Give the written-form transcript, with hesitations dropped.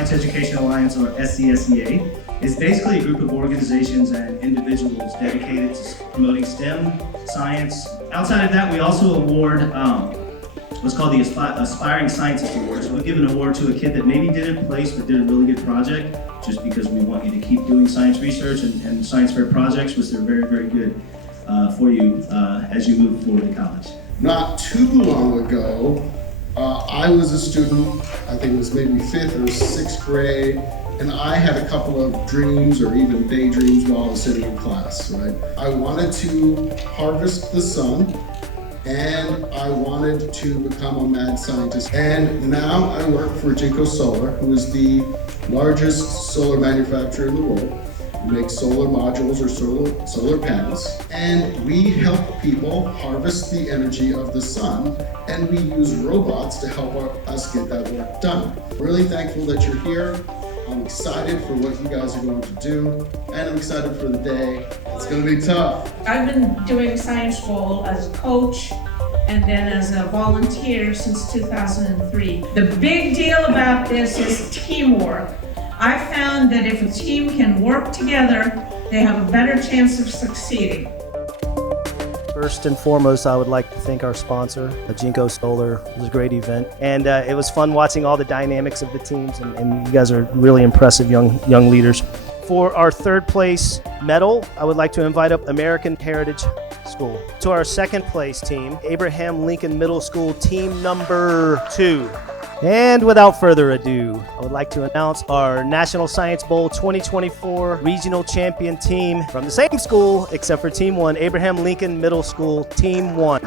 Science Education Alliance, or SCSEA, is basically a group of organizations and individuals dedicated to promoting STEM, science. Outside of that, we also award what's called the Aspiring Scientist Award. So we give an award to a kid that maybe didn't place but did a really good project, just because we want you to keep doing science research and science fair projects, which they're very, very good for you as you move forward to college. Not too long ago, I was a student, I think it was maybe 5th or 6th grade, and I had a couple of dreams or even daydreams while I was sitting in class, right? I wanted to harvest the sun, and I wanted to become a mad scientist. And now I work for JinkoSolar, who is the largest solar manufacturer in the world. We make solar modules or solar panels, and we help people harvest the energy of the sun, and we use robots to help us get that work done. Really thankful that you're here. I'm excited for what you guys are going to do, and I'm excited for the day. It's going to be tough. I've been doing Science Bowl as a coach and then as a volunteer since 2003. The big deal about this is teamwork. I found that if a team can work together, they have a better chance of succeeding. First and foremost, I would like to thank our sponsor, JinkoSolar. It was a great event, and it was fun watching all the dynamics of the teams, and you guys are really impressive young leaders. For our third place medal, I would like to invite up American Heritage School. To our second place team, Abraham Lincoln Middle School, team number 2. And without further ado, I would like to announce our National Science Bowl 2024 regional champion team from the same school, except for Team 1, Abraham Lincoln Middle School, Team 1.